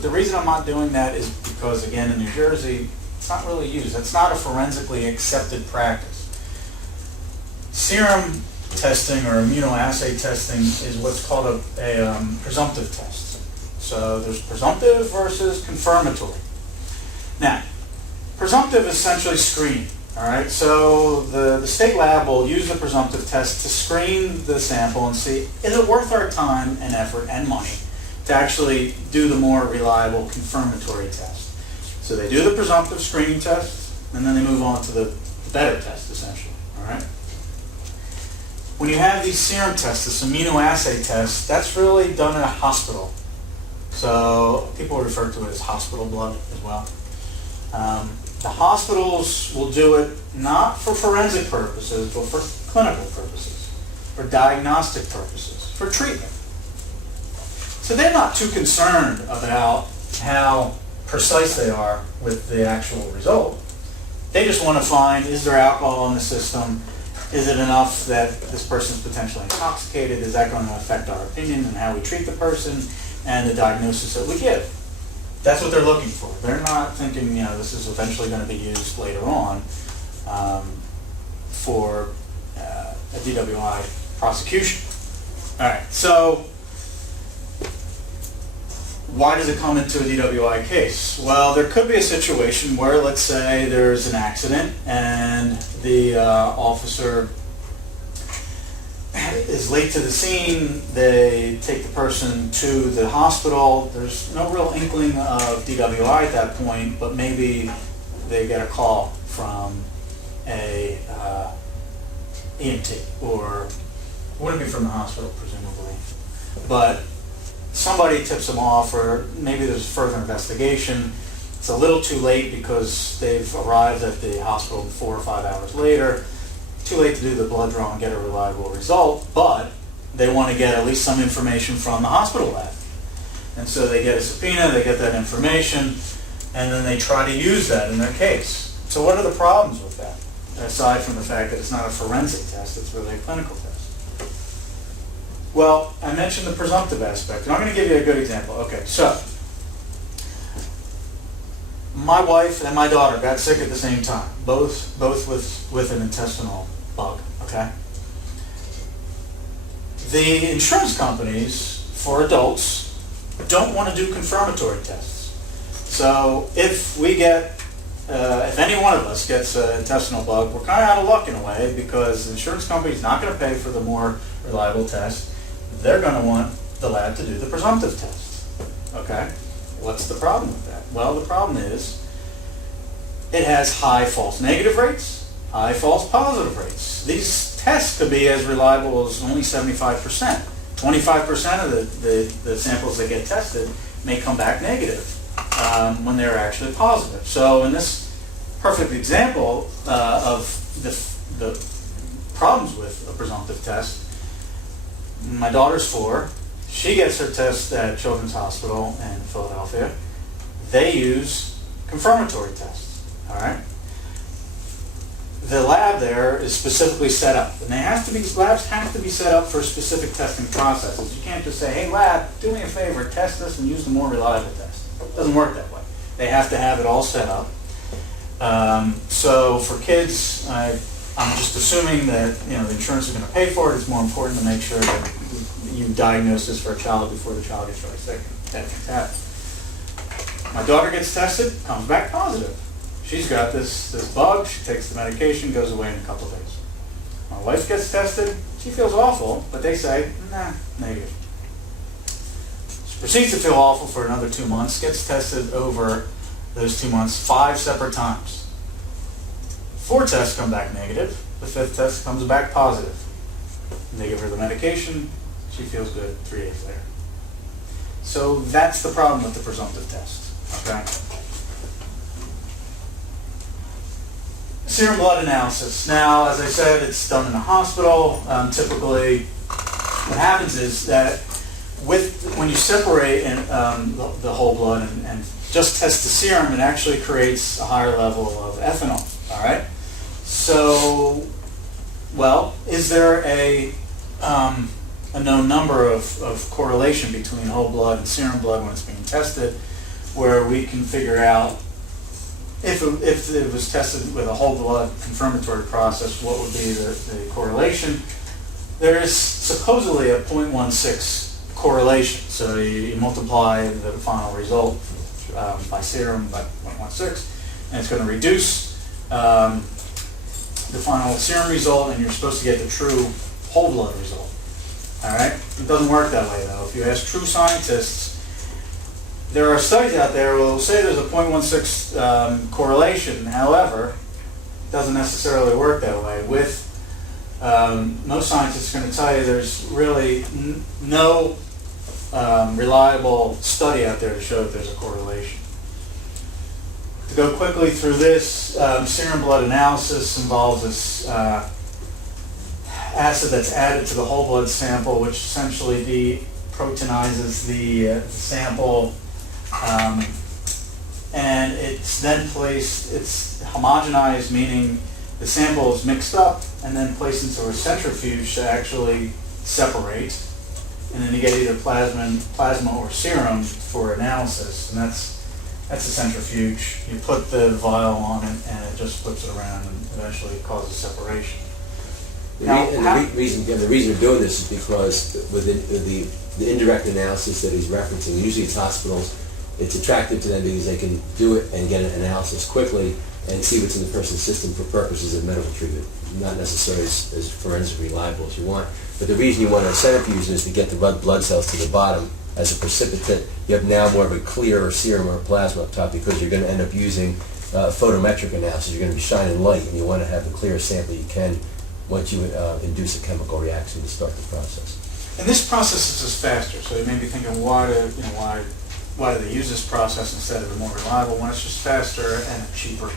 But the reason I'm not doing that is because, again, in New Jersey, it's not really used. It's not a forensically accepted practice. Serum testing or immunoassay testing is what's called a presumptive test. So there's presumptive versus confirmatory. Now, presumptive is essentially screening. All right, so the state lab will use the presumptive test to screen the sample and see, is it worth our time and effort and money to actually do the more reliable confirmatory test. So they do the presumptive screening test, and then they move on to the better test, essentially. All right. When you have these serum tests, this immunoassay test, that's really done in a hospital. So people refer to it as hospital blood as well. The hospitals will do it not for forensic purposes, but for clinical purposes, for diagnostic purposes, for treatment. So they're not too concerned about how precise they are with the actual result. They just want to find, is there alcohol in the system? Is it enough that this person's potentially intoxicated? Is that going to affect our opinion and how we treat the person and the diagnosis that we give? That's what they're looking for. They're not thinking, this is eventually going to be used later on for a DWI prosecution. All right, so why does it come into a DWI case? Well, there could be a situation where, let's say, there's an accident and the officer is late to the scene. They take the person to the hospital. There's no real inkling of DWI at that point, but maybe they get a call from a EMT, or wouldn't be from the hospital, presumably. But somebody tips them off, or maybe there's further investigation. It's a little too late because they've arrived at the hospital 4 or 5 hours later. Too late to do the blood draw and get a reliable result, but they want to get at least some information from the hospital lab. And so they get a subpoena, they get that information, and then they try to use that in their case. So what are the problems with that? Aside from the fact that it's not a forensic test, it's really a clinical test. Well, I mentioned the presumptive aspect, and I'm going to give you a good example. Okay, so my wife and my daughter got sick at the same time, both with an intestinal bug, okay? The insurance companies for adults don't want to do confirmatory tests. So if we get, if any one of us gets an intestinal bug, we're kind of out of luck in a way, because the insurance company's not going to pay for the more reliable test. They're going to want the lab to do the presumptive test, okay? What's the problem with that? Well, the problem is it has high false negative rates, high false positive rates. These tests could be as reliable as only 75%. 25% of the samples that get tested may come back negative when they're actually positive. So in this perfect example of the problems with a presumptive test, my daughter's 4. She gets her test at Children's Hospital in Philadelphia. They use confirmatory tests, all right? The lab there is specifically set up, and labs have to be set up for specific testing processes. You can't just say, hey lab, do me a favor, test this and use the more reliable test. It doesn't work that way. They have to have it all set up. So for kids, I'm just assuming that the insurance is going to pay for it. It's more important to make sure that you diagnose this for a child before the child gets really sick. That can happen. My daughter gets tested, comes back positive. She's got this bug. She takes the medication, goes away in a couple of days. My wife gets tested. She feels awful, but they say, nah, negative. She proceeds to feel awful for another 2 months, gets tested over those 2 months 5 separate times. 4 tests come back negative. The 5th test comes back positive. They give her the medication. She feels good 3 days later. So that's the problem with the presumptive test. Okay. Serum blood analysis. Now, as I said, it's done in a hospital. Typically, what happens is that when you separate the whole blood and just test the serum, it actually creates a higher level of ethanol. All right. So, well, is there a known number of correlation between whole blood and serum blood when it's being tested? where we can figure out if it was tested with a whole blood confirmatory process, what would be the correlation. There is supposedly a 0.16 correlation. So you multiply the final result by serum by 0.16, and it's going to reduce the final serum result, and you're supposed to get the true whole blood result. All right? It doesn't work that way, though. If you ask true scientists, there are studies out there where they'll say there's a 0.16 correlation. However, it doesn't necessarily work that way. With most scientists are going to tell you there's really no reliable study out there to show that there's a correlation. To go quickly through this, serum blood analysis involves this acid that's added to the whole blood sample, which essentially deproteinizes the sample, and it's then placed, it's homogenized, meaning the sample is mixed up and then placed into a centrifuge to actually separate, and then you get either plasma or serum for analysis, and that's a centrifuge. You put the vial on it and it just flips it around and eventually causes separation. The reason we're doing this is because with the indirect analysis that he's referencing, usually it's hospitals, it's attractive to them because they can do it and get an analysis quickly and see what's in the person's system for purposes of medical treatment, not necessarily as forensically reliable as you want. But the reason you want a centrifuge is to get the blood cells to the bottom as a precipitate. You have now more of a clear serum or plasma up top because you're going to end up using photometric analysis. You're going to be shining light, and you want to have the clearest sample you can once you induce a chemical reaction to start the process. And this process is just faster, so you may be thinking, why do they use this process instead of a more reliable one? It's just faster and cheaper.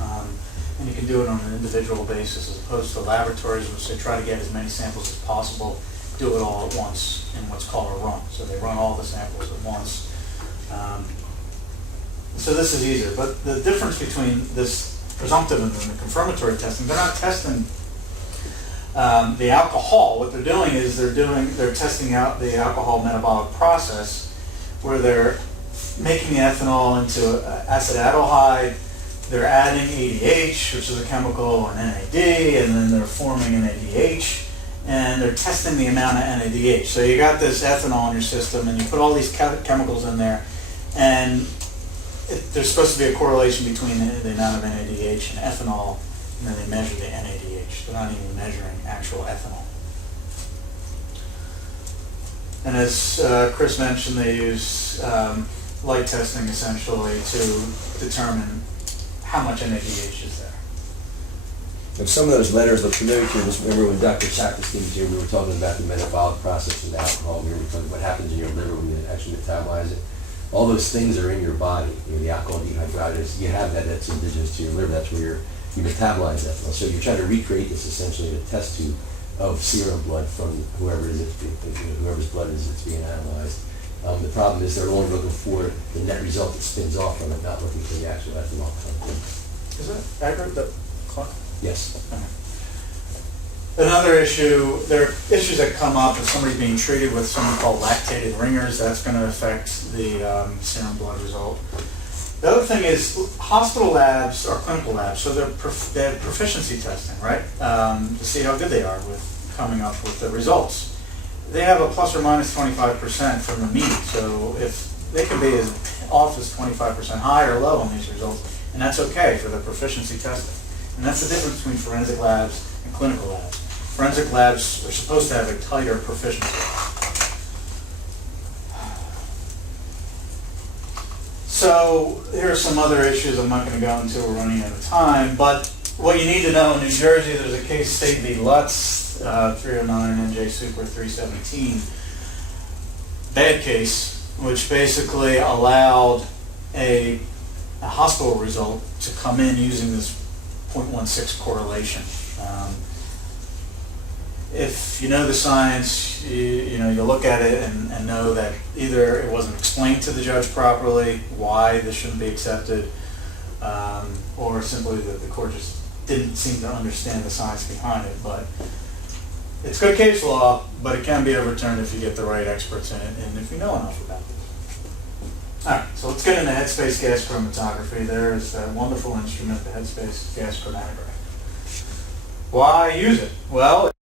And you can do it on an individual basis as opposed to laboratories which they try to get as many samples as possible, do it all at once in what's called a run. So they run all the samples at once. So this is easier. But the difference between this presumptive and the confirmatory testing, they're not testing the alcohol. What they're doing is they're testing out the alcohol metabolic process where they're making the ethanol into acetaldehyde. They're adding ADH, which is a chemical, and NAD, and then they're forming NADH, and they're testing the amount of NADH. So you got this ethanol in your system, and you put all these chemicals in there, and there's supposed to be a correlation between the amount of NADH and ethanol, and then they measure the NADH. They're not even measuring actual ethanol. And as Chris mentioned, they use light testing essentially to determine how much NADH is there. If some of those letters look familiar to you, just remember when Dr. Saperstein was here, we were talking about the metabolic process of alcohol. We were talking about what happens in your liver when you actually metabolize it. All those things are in your body. The alcohol dehydrogenase, you have that's indigenous to your liver. That's where you metabolize ethanol. So you're trying to recreate this essentially in a test tube of serum blood from whoever's blood is that's being analyzed. The problem is they're only looking for the net result that spins off from it, not looking for the actual ethanol content. Is that accurate? The clock? Yes. Okay. Another issue, there are issues that come up if somebody's being treated with something called lactated ringers. That's going to affect the serum blood result. The other thing is hospital labs are clinical labs, so they have proficiency testing, right? To see how good they are with coming up with the results. They have a plus or minus 25% from the mean, so if they can be as off as 25% high or low on these results, and that's okay for the proficiency testing. And that's the difference between forensic labs and clinical labs. Forensic labs are supposed to have a tighter proficiency. So here are some other issues I'm not going to go into, we're running out of time, but what you need to know in New Jersey, there's a case, State v. Lutz, 309 NJ Super 317, bad case, which basically allowed a hospital result to come in using this 0.16 correlation. If you know the science, you look at it and know that either it wasn't explained to the judge properly, why this shouldn't be accepted, or simply that the court just didn't seem to understand the science behind it. But it's good case law, but it can be overturned if you get the right experts in it and if you know enough about it. All right, so let's get into headspace gas chromatography. There is that wonderful instrument, the headspace gas chromatograph. Why use it? Well,